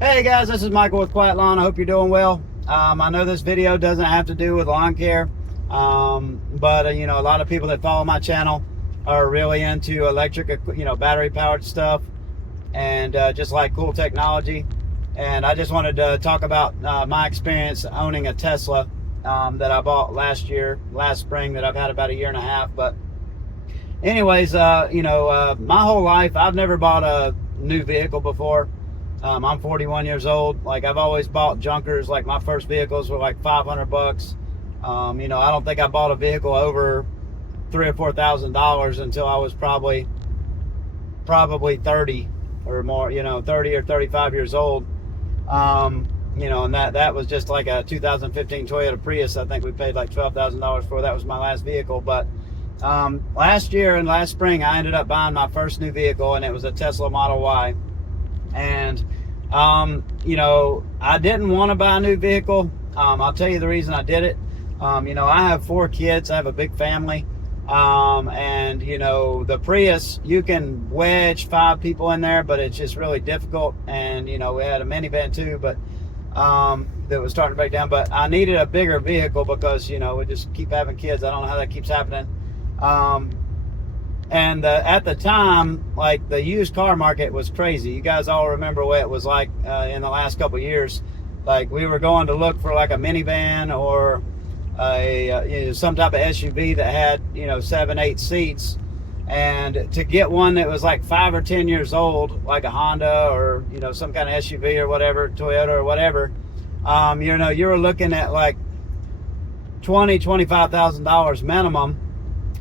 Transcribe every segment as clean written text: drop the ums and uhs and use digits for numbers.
Hey guys, this is Michael with Quiet Lawn. I hope you're doing well. I know this video doesn't have to do with lawn care, but a lot of people that follow my channel are really into electric, battery powered stuff, and just like cool technology. And I just wanted to talk about my experience owning a Tesla that I bought last spring, that I've had about a year and a half. But anyways, my whole life I've never bought a new vehicle before. I'm 41 years old. Like, I've always bought junkers. Like, my first vehicles were like $500. I don't think I bought a vehicle over $3,000 or $4,000 until I was probably 30 or more. 30 or 35 years old. And that was just like a 2015 Toyota Prius. I think we paid like $12,000 for. That was my last vehicle. But last year and last spring, I ended up buying my first new vehicle, and it was a Tesla Model Y. And I didn't want to buy a new vehicle. I'll tell you the reason I did it. I have 4 kids. I have a big family. And the Prius, you can wedge 5 people in there, but it's just really difficult. And we had a minivan too, but that was starting to break down. But I needed a bigger vehicle because we just keep having kids. I don't know how that keeps happening. And at the time, like, the used car market was crazy. You guys all remember what it was like in the last couple of years. Like, we were going to look for like a minivan or some type of SUV that had 7, 8 seats, and to get one that was like 5 or 10 years old, like a Honda or some kind of SUV or whatever, Toyota or whatever, you were looking at like $20,000-$25,000 minimum.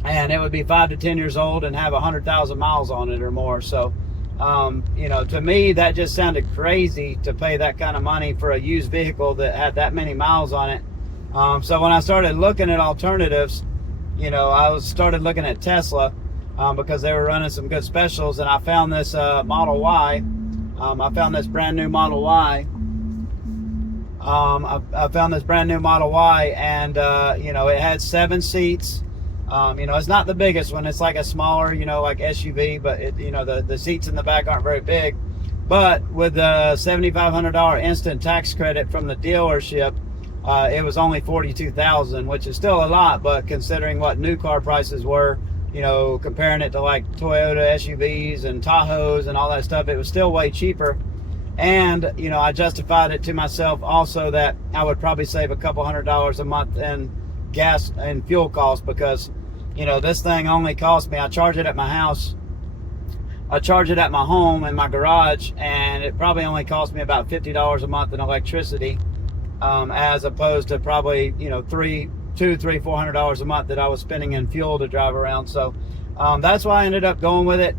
And it would be 5 to 10 years old and have 100,000 miles on it or more. So, to me, that just sounded crazy to pay that kind of money for a used vehicle that had that many miles on it. So when I started looking at alternatives, I started looking at Tesla because they were running some good specials, and I found this Model Y. I found this brand new Model Y. I found this brand new Model Y, and it had 7 seats. It's not the biggest one. It's like a smaller, like SUV, but the seats in the back aren't very big. But with the $7,500 instant tax credit from the dealership, it was only $42,000, which is still a lot. But considering what new car prices were, comparing it to like Toyota SUVs and Tahoes and all that stuff, it was still way cheaper. And I justified it to myself also that I would probably save a couple $100 a month in gas and fuel costs, because this thing only cost me, I charge it at my house, I charge it at my home and my garage, and it probably only cost me about $50 a month in electricity, as opposed to probably $400 a month that I was spending in fuel to drive around. So that's why I ended up going with it.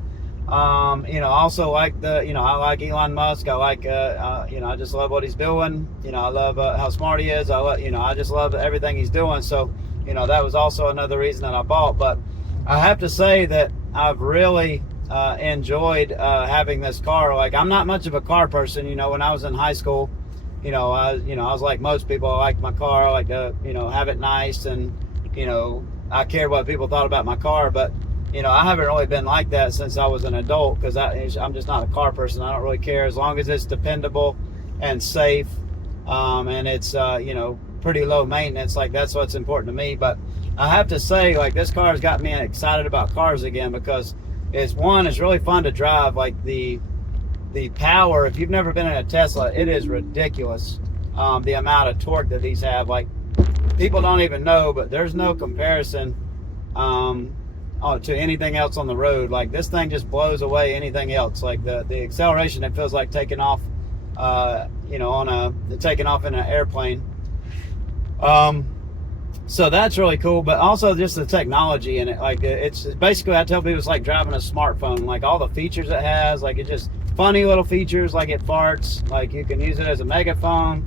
Also like I like Elon Musk. I like I just love what he's doing. I love how smart he is. I just love everything he's doing. So that was also another reason that I bought. But I have to say that I've really enjoyed having this car. Like, I'm not much of a car person. When I was in high school, I was like most people. I liked my car. I like to have it nice, and I cared what people thought about my car. But I haven't really been like that since I was an adult, because I'm just not a car person. I don't really care as long as it's dependable and safe, and it's pretty low maintenance. Like, that's what's important to me. But I have to say, like, this car has got me excited about cars again, because it's really fun to drive. Like, the power, if you've never been in a Tesla, it is ridiculous. The amount of torque that these have, like, people don't even know, but there's no comparison to anything else on the road. Like, this thing just blows away anything else. Like, the acceleration, it feels like taking off taking off in an airplane. So that's really cool. But also just the technology in it. Like, it's basically, I tell people, it's like driving a smartphone. Like, all the features it has, like, it's just funny little features. Like, it farts, like, you can use it as a megaphone.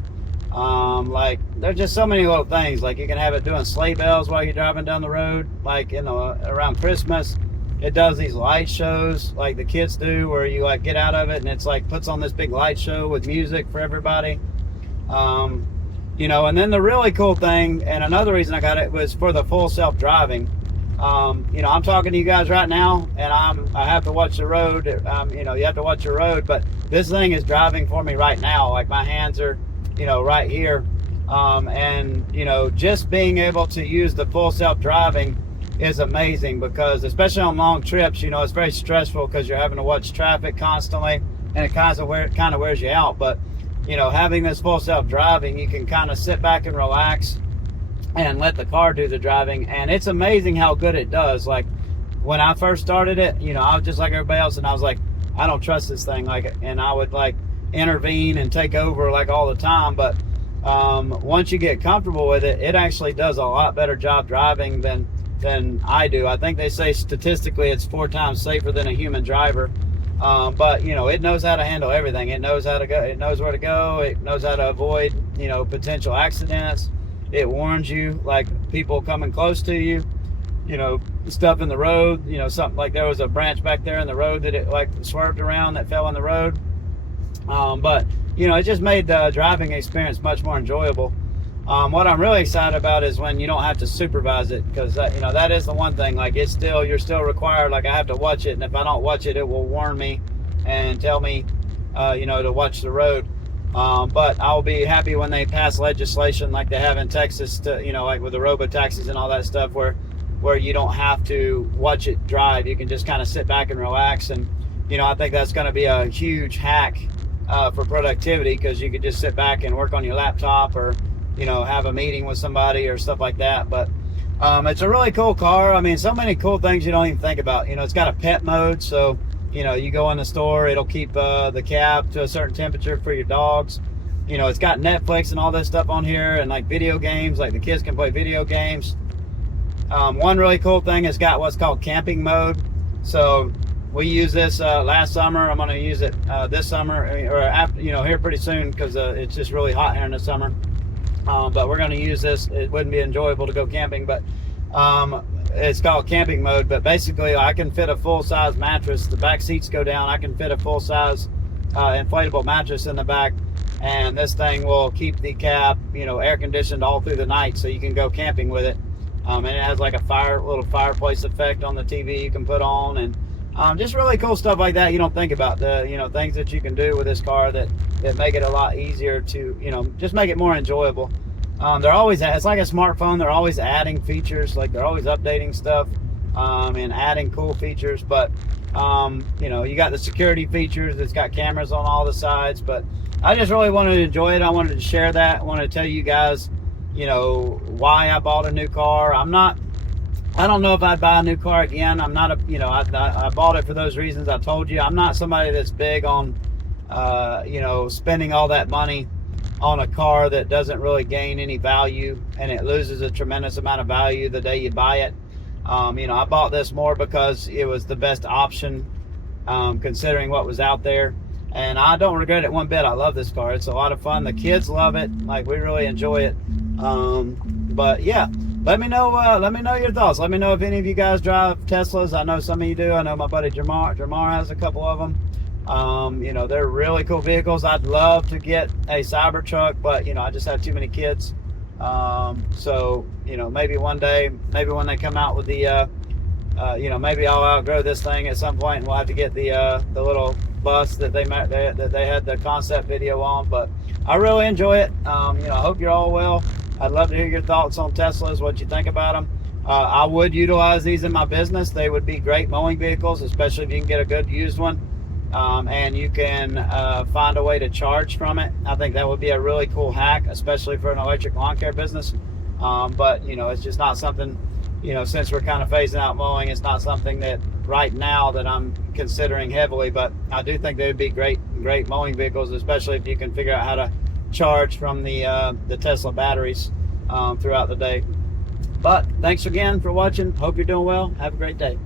Like, there's just so many little things. Like, you can have it doing sleigh bells while you're driving down the road, like, around Christmas. It does these light shows like the kids do, where you like get out of it and it's like puts on this big light show with music for everybody. And then the really cool thing, and another reason I got it, was for the full self-driving. You know, I'm talking to you guys right now, and I have to watch the road. You know, you have to watch the road, but this thing is driving for me right now. Like my hands are, you know, right here. And you know, just being able to use the full self-driving is amazing, because especially on long trips, you know, it's very stressful because you're having to watch traffic constantly, and it kind of wears you out. But you know, having this full self-driving, you can kind of sit back and relax and let the car do the driving, and it's amazing how good it does. Like when I first started it, you know, I was just like everybody else, and I was like, I don't trust this thing, like, and I would like intervene and take over like all the time. But once you get comfortable with it, it actually does a lot better job driving than I do. I think they say statistically it's 4 times safer than a human driver. But you know, it knows how to handle everything. It knows how to go. It knows where to go. It knows how to avoid, you know, potential accidents. It warns you, like people coming close to you, you know, stuff in the road, you know, something like there was a branch back there in the road that it like swerved around that fell in the road. But you know, it just made the driving experience much more enjoyable. What I'm really excited about is when you don't have to supervise it, because you know, that is the one thing. Like you're still required. Like I have to watch it, and if I don't watch it, it will warn me and tell me, you know, to watch the road. But I'll be happy when they pass legislation like they have in Texas, to, you know, like with the robo-taxis and all that stuff, where you don't have to watch it drive. You can just kind of sit back and relax. And you know, I think that's going to be a huge hack for productivity, because you could just sit back and work on your laptop, or you know, have a meeting with somebody or stuff like that. But it's a really cool car. I mean, so many cool things you don't even think about. You know, it's got a pet mode, so you know, you go in the store, it'll keep the cab to a certain temperature for your dogs. You know, it's got Netflix and all this stuff on here, and like video games, like the kids can play video games. One really cool thing, it's got what's called camping mode. So we used this last summer. I'm going to use it this summer, or after, you know, here pretty soon, because it's just really hot here in the summer. But we're going to use this. It wouldn't be enjoyable to go camping, but it's called camping mode. But basically, I can fit a full-size mattress. The back seats go down. I can fit a full-size inflatable mattress in the back, and this thing will keep the cab, you know, air conditioned all through the night, so you can go camping with it. And it has like a little fireplace effect on the TV you can put on, and just really cool stuff like that. You don't think about the, you know, things that you can do with this car that make it a lot easier to, you know, just make it more enjoyable. They're always, it's like a smartphone. They're always adding features, like they're always updating stuff and adding cool features. But you know, you got the security features. It's got cameras on all the sides. But I just really wanted to enjoy it. I wanted to share that. I wanted to tell you guys, you know, why I bought a new car. I don't know if I'd buy a new car again. I'm not you know, I bought it for those reasons I told you. I'm not somebody that's big on, you know, spending all that money on a car that doesn't really gain any value, and it loses a tremendous amount of value the day you buy it. You know, I bought this more because it was the best option, considering what was out there. And I don't regret it one bit. I love this car. It's a lot of fun. The kids love it. Like, we really enjoy it. But yeah, let me know your thoughts. Let me know if any of you guys drive Teslas. I know some of you do. I know my buddy Jamar has a couple of them. You know, they're really cool vehicles. I'd love to get a Cybertruck, but you know, I just have too many kids. So you know, maybe one day, maybe when they come out with the you know, maybe I'll outgrow this thing at some point, and we'll have to get the little bus that they had the concept video on. But I really enjoy it. You know, I hope you're all well. I'd love to hear your thoughts on Teslas, what you think about them. I would utilize these in my business. They would be great mowing vehicles, especially if you can get a good used one. And you can find a way to charge from it. I think that would be a really cool hack, especially for an electric lawn care business. But you know, it's just not something, you know, since we're kind of phasing out mowing, it's not something that right now that I'm considering heavily. But I do think they would be great mowing vehicles, especially if you can figure out how to charge from the Tesla batteries throughout the day. But thanks again for watching. Hope you're doing well. Have a great day.